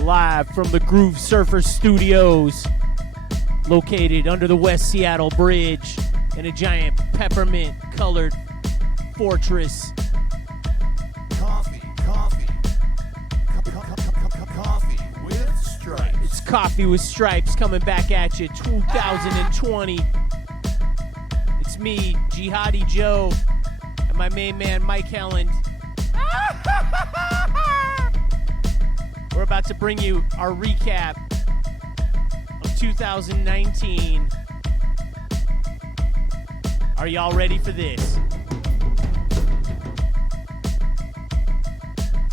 Live from the Groove Surfer Studios, located under the West Seattle Bridge in a giant peppermint-colored fortress. Coffee with Stripes. It's Coffee with Stripes coming back at you, 2020. It's me, Jihadi Joe, and my main man, Mike Helland. We're about to bring you our recap of 2019. Are y'all ready for this?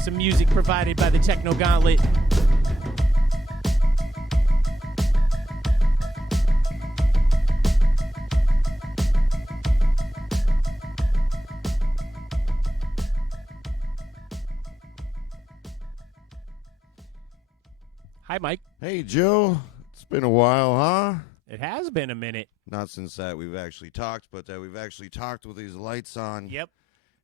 Some music provided by the Techno Gauntlet. Hi, Mike. Hey, Joe. It's been a while, huh? It has been a minute. Not since that we've actually talked, but we've actually talked with these lights on. Yep.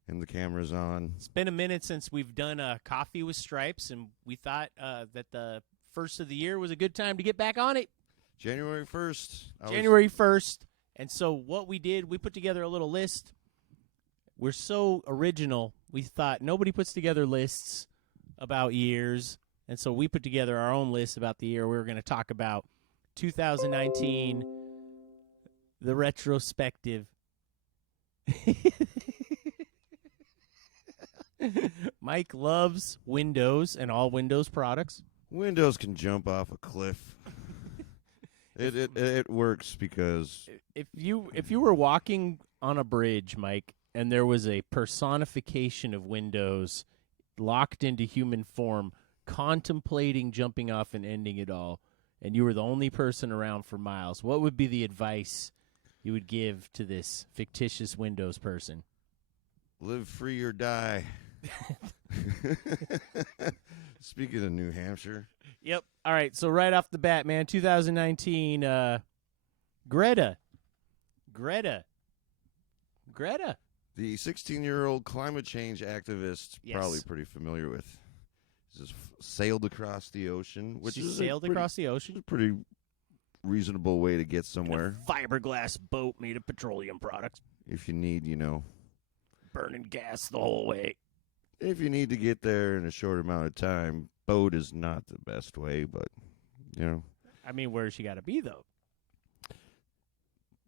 And the camera's on. It's been a minute since we've done a Coffee with Stripes, and we thought that the first of the year was a good time to get back on it. January 1st. January 1st. And so what we did, we put together a little list. We're so original, we thought nobody puts together lists about years. And so we put together our own list about the year. We were going to talk about 2019, the retrospective. Mike loves Windows and all Windows products. Windows can jump off a cliff. It works because if you were walking on a bridge, Mike, and there was a personification of Windows locked into human form, contemplating jumping off and ending it all, and you were the only person around for miles, what would be the advice you would give to this fictitious Windows person? live free or die. Speaking of New Hampshire. Yep. All right, so right off the bat, man, 2019, Greta. The 16-year-old climate change activist, Yes. probably pretty familiar with. Just sailed across the ocean. Which She is sailed across the ocean. a pretty reasonable way to get somewhere. A fiberglass boat made of petroleum products. If you need, Burning gas the whole way. if you need to get there in a short amount of time, boat is not the best way, but, I mean, where's she got to be, though?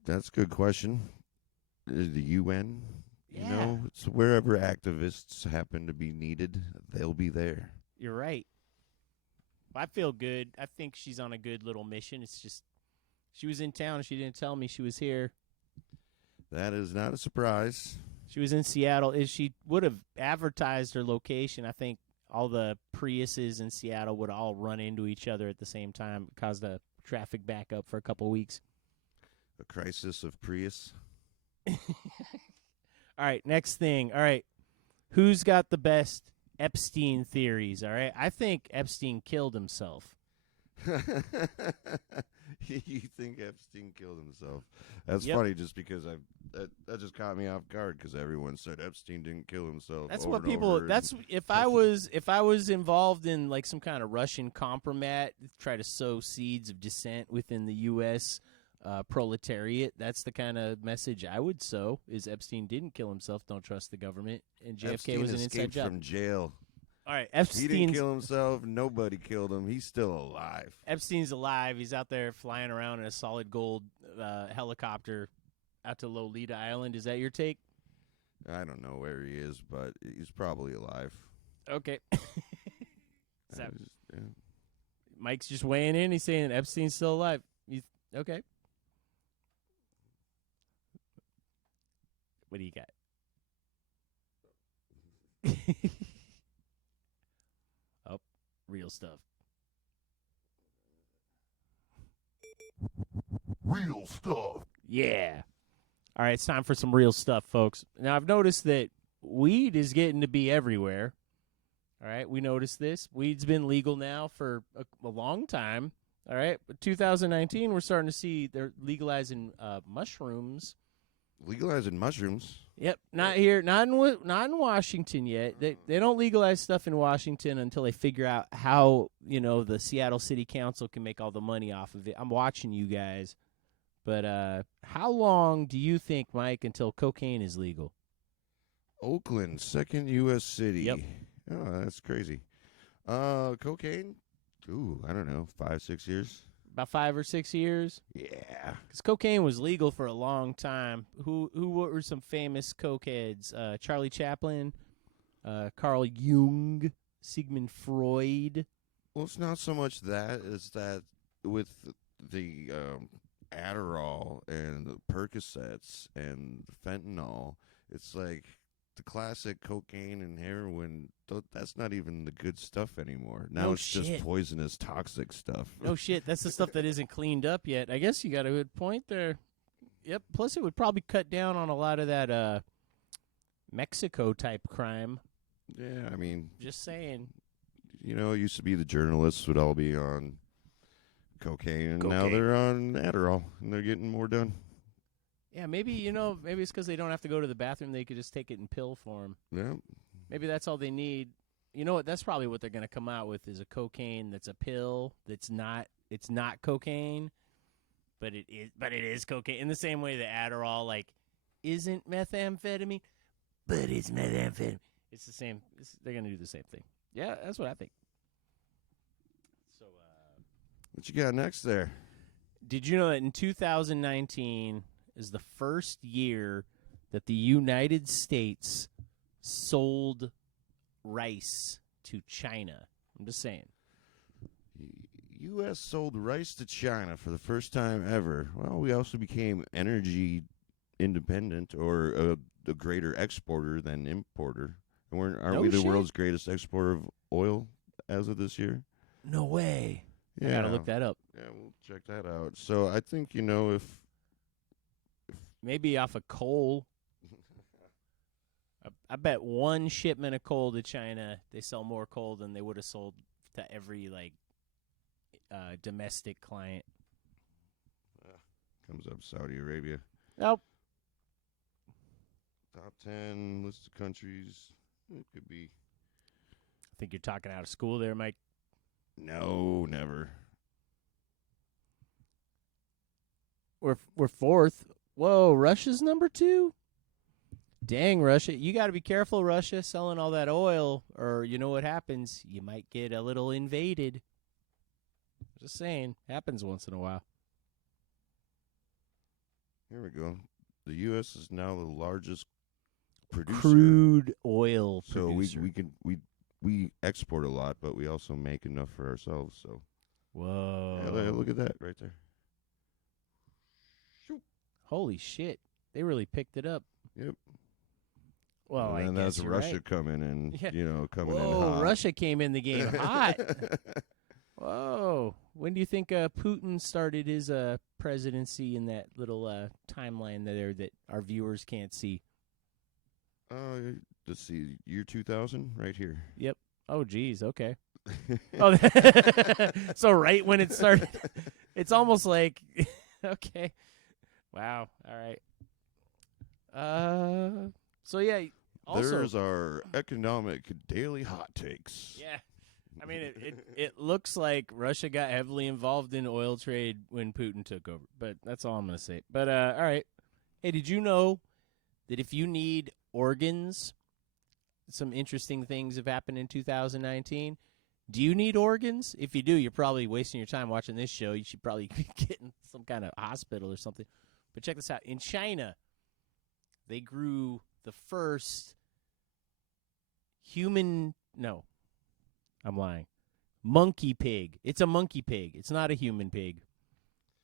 that's a good question. The UN, Yeah. it's wherever activists happen to be needed, they'll be there. You're right. I feel good. I think she's on a good little mission. It's just she was in town and she didn't tell me she was here. That is not a surprise. She was in Seattle. If she would have advertised her location, I think all the Priuses in Seattle would all run into each other at the same time. It caused a traffic backup for a couple of weeks. A crisis of Prius. All right, next thing. All right, who's got the best Epstein theories? All right, I think Epstein killed himself. You think Epstein killed himself? That's Yep. funny, just because that just caught me off guard because everyone said Epstein didn't kill himself. That's over what and people. over, That's and if I was involved in like some kind of Russian compromat, try to sow seeds of dissent within the U.S. Proletariat. That's the kind of message I would sow. Is Epstein didn't kill himself? Don't trust the government. And JFK Epstein was an inside escaped job. from jail. All right, He didn't Epstein's kill himself. Nobody killed him. He's still alive. Epstein's alive. He's out there flying around in a solid gold helicopter out to Lolita Island. Is that your take? I don't know where he is, but he's probably alive. Okay. So, Yeah. Mike's just weighing in. He's saying that Epstein's still alive. Okay. What do you got? Oh, real stuff. Real stuff. Yeah. All right, it's time for some real stuff, folks. Now, I've noticed that weed is getting to be everywhere. All right, we noticed this. Weed's been legal now for a long time. All right, but 2019, we're starting to see they're legalizing mushrooms legalizing mushrooms. Yep, not here, not in Washington yet. They don't legalize stuff in Washington until they figure out how the Seattle City Council can make all the money off of it. I'm watching you guys, but how long do you think, Mike, until cocaine is legal? Oakland, second U.S. city. Yep. Oh, that's crazy. Cocaine? Ooh, I don't know, 5-6 years. About 5 or 6 years. Yeah. Because cocaine was legal for a long time. Who were some famous cokeheads? Charlie Chaplin, Carl Jung, Sigmund Freud. Well, it's not so much that. It's that with the Adderall and the Percocets and the fentanyl, it's like the classic cocaine and heroin. That's not even the good stuff anymore. Now No it's shit. just poisonous, toxic stuff. No shit, that's the stuff that isn't cleaned up yet. I guess you got a good point there. Yep. Plus, it would probably cut down on a lot of that Mexico type crime. Yeah, I mean, Just saying. it used to be the journalists would all be on cocaine, and now Cocaine. they're on Adderall, and they're getting more done. Yeah, maybe maybe it's because they don't have to go to the bathroom. They could just take it in pill form. Yeah. Maybe that's all they need. You know what? That's probably what they're going to come out with is a cocaine that's a pill that's not. It's not cocaine, but it is. But it is cocaine in the same way that Adderall isn't methamphetamine, but it's methamphetamine. It's the same. They're going to do the same thing. Yeah, that's what I think. So, What you got next there? did you know that in 2019 is the first year that the United States sold rice to China? I'm just saying. U.S. sold rice to China for the first time ever. Well, we also became energy independent, or a greater exporter than importer. And aren't No we the shit. world's greatest exporter of oil as of this year? No way. Yeah. I gotta look that up. Yeah, we'll check that out. So I think, if Maybe off of coal. I bet one shipment of coal to China, they sell more coal than they would have sold to every domestic client. comes up Saudi Arabia. Nope. Top 10 list of countries. It could be. I think you're talking out of school there, Mike. No, never. We're fourth. Whoa, Russia's number 2? Dang, Russia. You got to be careful, Russia, selling all that oil, or you know what happens? You might get a little invaded. Just saying. Happens once in a while. Here we go. The U.S. is now the largest producer. Crude oil So producer. we export a lot, but we also make enough for ourselves. So Whoa. yeah, look at that right there. Holy shit. They really picked it up. Yep. Well, and I then guess that's you're Russia right. coming in. Yeah. Coming in Whoa, hot. Russia came in the game hot. Whoa. When do you think Putin started his presidency in that little timeline that our viewers can't see? Let's see, year 2000, right here. Yep. Oh, geez. Okay. Oh, so right when it started, it's almost like, okay. Wow. All right. So yeah. Also, There's our economic daily hot takes. yeah. I mean, it looks like Russia got heavily involved in oil trade when Putin took over, but that's all I'm going to say. But all right. Hey, did you know that if you need organs, some interesting things have happened in 2019? Do you need organs? If you do, you're probably wasting your time watching this show. You should probably get in some kind of hospital or something. But check this out. In China, they grew the first no, I'm lying. Monkey pig. It's a monkey pig. It's not a human pig.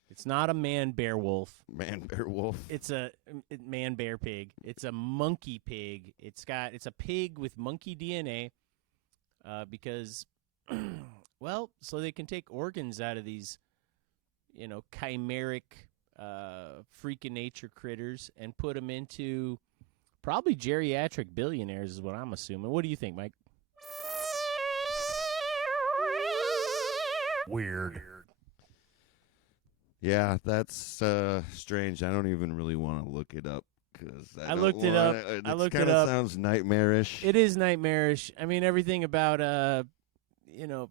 It's not a man bear wolf. Man, bear, wolf. It's a man bear pig. It's a monkey pig. It's a pig with monkey DNA. Because, well, so they can take organs out of these, chimeric, freak of nature critters and put them into probably geriatric billionaires is what I'm assuming. What do you think, Mike? Weird. Yeah, that's strange. I don't even really want to look it up Because I looked it up. I looked it up. Sounds nightmarish. It is nightmarish. I mean, everything about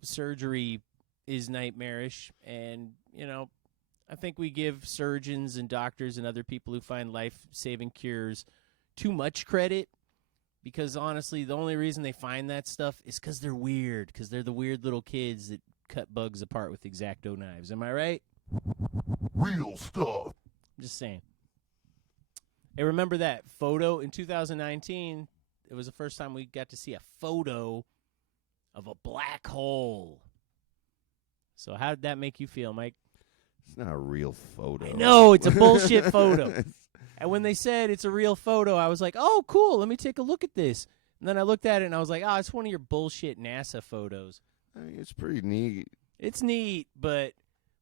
surgery is nightmarish, and I think we give surgeons and doctors and other people who find life-saving cures too much credit, because honestly, the only reason they find that stuff is because they're weird, because they're the weird little kids that cut bugs apart with X-Acto knives. Am I right? Real stuff. I'm just saying. Hey, remember that photo in 2019? It was the first time we got to see a photo of a black hole. So how did that make you feel, Mike? It's not a real photo. No, it's a bullshit photo. And when they said it's a real photo, I was like, oh, cool, let me take a look at this. And then I looked at it, and I was like, oh, it's one of your bullshit NASA photos. I mean, it's pretty neat. It's neat, but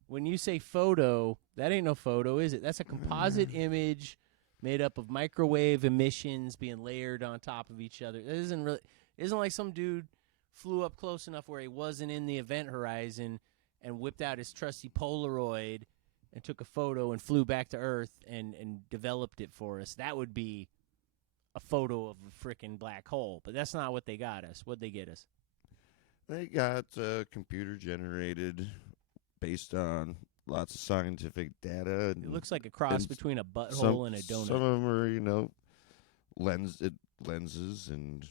when you say photo, that ain't no photo, is it? That's a composite image made up of microwave emissions being layered on top of each other. It isn't like some dude flew up close enough where he wasn't in the event horizon and whipped out his trusty Polaroid and took a photo and flew back to Earth and developed it for us. That would be a photo of a freaking black hole. But that's not what they got us. What'd they get us? They got computer generated based on lots of scientific data. It looks like a cross between a butthole and a donut. Some of them are, lenses and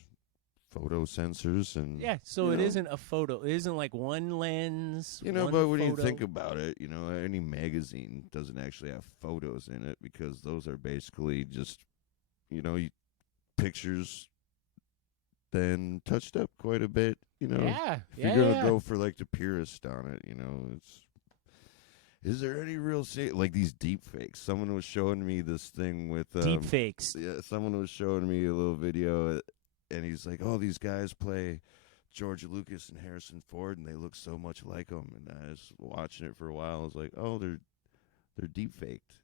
photo sensors. And yeah, so it isn't a photo. It isn't like one lens, but when you think about it, any magazine doesn't actually have photos in it, because those are basically just, pictures then touched up quite a bit, Yeah. If you're going to go for, like, the purist on it, it's... Is there any real like these deep fakes? Someone was showing me this thing with deep fakes. Yeah, someone was showing me a little video, and he's like, "Oh, these guys play George Lucas and Harrison Ford, and they look so much like them." And I was watching it for a while. I was like, "Oh, they're deep faked."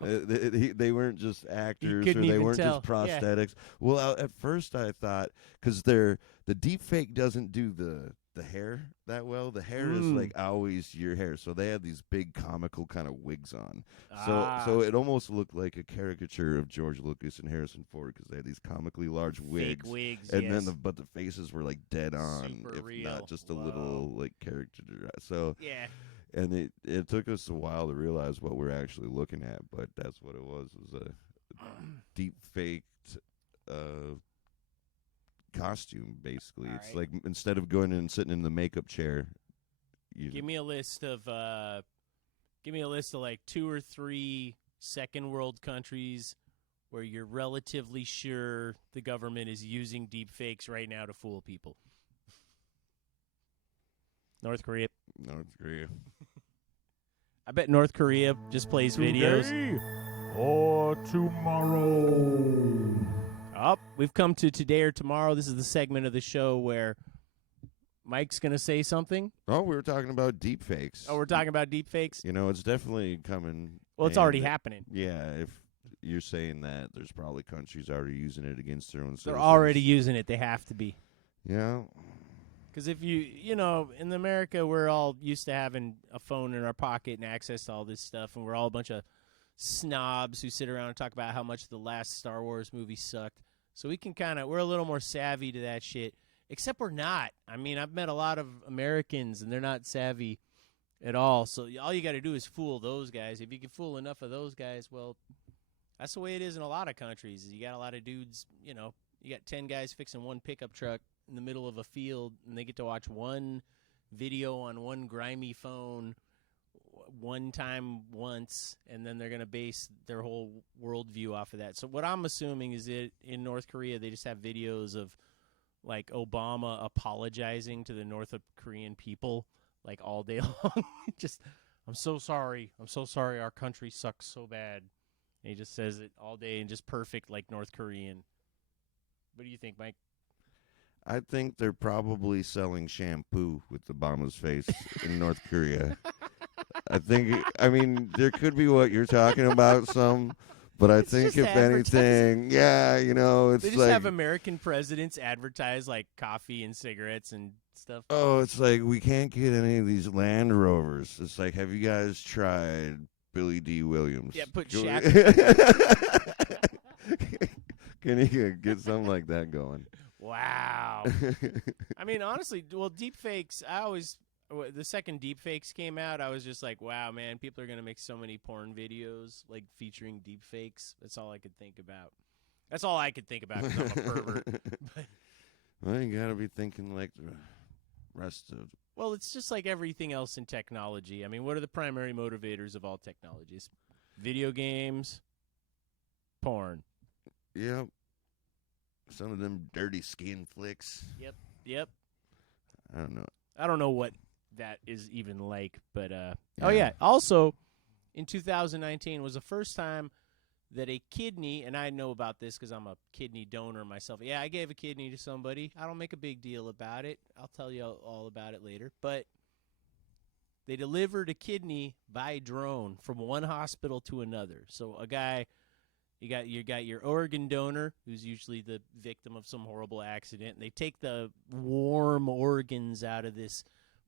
They weren't just actors, or they weren't just prosthetics. Yeah. Well, at first I thought, because the deep fake doesn't do the hair that well. The hair is like always your hair, so they had these big comical kind of wigs on. So it almost looked like a caricature of George Lucas and Harrison Ford, because they had these comically large wigs. Fake wigs, and then the faces were like dead on, super if real. not just a little like character. So yeah. And it took us a while to realize what we're actually looking at, but that's what it was a deep faked costume, basically. It's like, instead of going in and sitting in the makeup chair, give me a list of like 2 or 3 second world countries where you're relatively sure the government is using deep fakes right now to fool people. North Korea. I bet North Korea just plays videos. Today or tomorrow. Oh, we've come to today or tomorrow. This is the segment of the show where Mike's going to say something. Oh, we were talking about deep fakes. Oh, we're talking about deep fakes? It's definitely coming. Well, it's already happening. Yeah, if you're saying that, there's probably countries already using it against their own citizens. They're already using it. They have to be. Yeah. Because if in America, we're all used to having a phone in our pocket and access to all this stuff, and we're all a bunch of snobs who sit around and talk about how much the last Star Wars movie sucked. So we can we're a little more savvy to that shit, except we're not. I mean, I've met a lot of Americans, and they're not savvy at all. So all you got to do is fool those guys. If you can fool enough of those guys, well, that's the way it is in a lot of countries. You got a lot of dudes, you got 10 guys fixing one pickup truck in the middle of a field, and they get to watch one video on one grimy phone one time once, and then they're going to base their whole worldview off of that. So what I'm assuming is that in North Korea, they just have videos of, like, Obama apologizing to the North Korean people, like, all day long. Just, I'm so sorry. Our country sucks so bad. And he just says it all day and just perfect, like North Korean. What do you think, Mike? I think they're probably selling shampoo with Obama's face in North Korea. I mean, there could be what you're talking about but I think if anything, it's they just like, have American presidents advertise like coffee and cigarettes and stuff. Oh, it's like, we can't get any of these Land Rovers. It's like, have you guys tried Billy D. Williams. Yeah, put Go- Shaq. Can you get something like that going? Wow. I mean, honestly, well, deepfakes, the second deepfakes came out, I was just like, wow, man, people are going to make so many porn videos, like, featuring deepfakes. That's all I could think about. That's all I could think about because I'm a pervert. But, Well, you got to be thinking like the rest of. well, it's just like everything else in technology. I mean, what are the primary motivators of all technologies? Video games, porn. Yep. Some of them dirty skin flicks. Yep. I don't know. I don't know what that is even like, but oh yeah. Also, in 2019 was the first time that a kidney, and I know about this because I'm a kidney donor myself. Yeah, I gave a kidney to somebody. I don't make a big deal about it. I'll tell you all about it later. But they delivered a kidney by drone from one hospital to another. So a guy, you got your organ donor, who's usually the victim of some horrible accident, and they take the warm organs out of this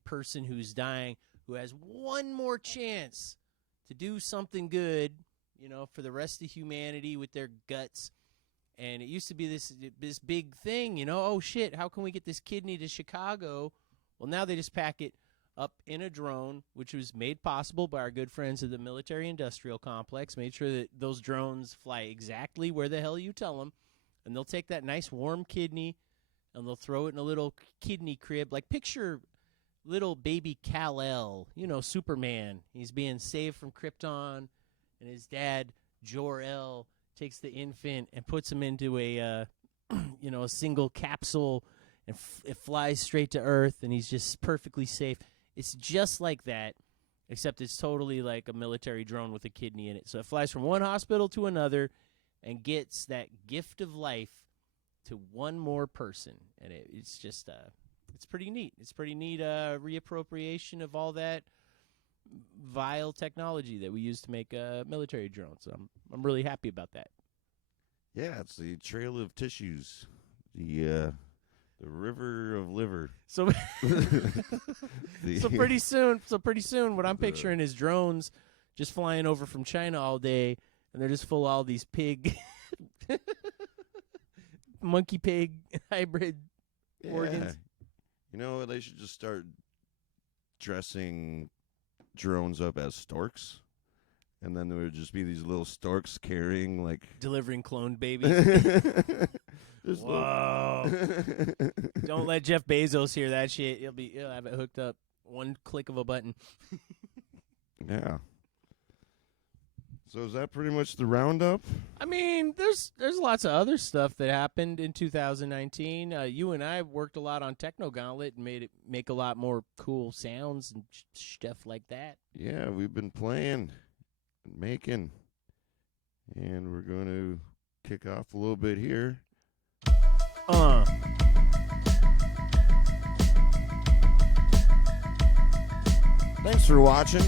person who's dying, who has one more chance to do something good, for the rest of humanity with their guts. And it used to be this big thing, oh shit, how can we get this kidney to Chicago? Well, now they just pack it up in a drone, which was made possible by our good friends at the military-industrial complex, made sure that those drones fly exactly where the hell you tell them, and they'll take that nice warm kidney, and they'll throw it in a little kidney crib. Like, picture little baby Kal-El, Superman. He's being saved from Krypton, and his dad, Jor-El, takes the infant and puts him into a single capsule, and it flies straight to Earth, and he's just perfectly safe. It's just like that, except it's totally like a military drone with a kidney in it. So it flies from one hospital to another and gets that gift of life to one more person. And it's just, it's pretty neat. It's pretty neat reappropriation of all that vile technology that we use to make military drones. So I'm really happy about that. Yeah, it's the Trail of Tissues. The River of Liver. So pretty soon, what I'm picturing is drones just flying over from China all day, and they're just full of all these pig, monkey pig hybrid organs. You know, they should just start dressing drones up as storks, and then there would just be these little storks carrying delivering cloned babies. Whoa! Don't let Jeff Bezos hear that shit. He'll have it hooked up. One click of a button. Yeah. So is that pretty much the roundup? I mean, there's lots of other stuff that happened in 2019. You and I worked a lot on Techno Gauntlet and made it make a lot more cool sounds and stuff like that. Yeah, we've been playing and making, and we're going to kick off a little bit here. Thanks for watching.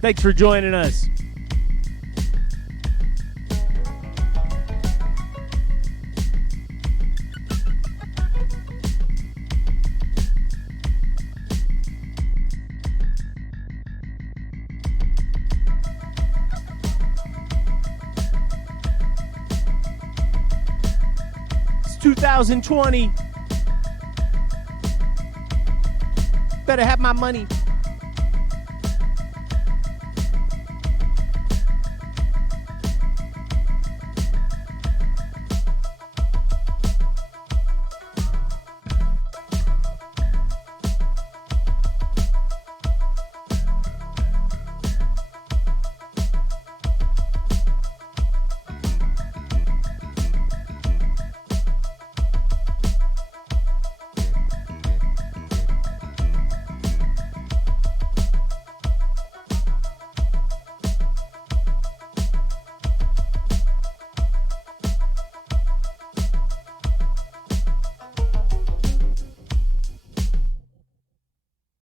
Thanks for joining us. It's 2020. Better have my money.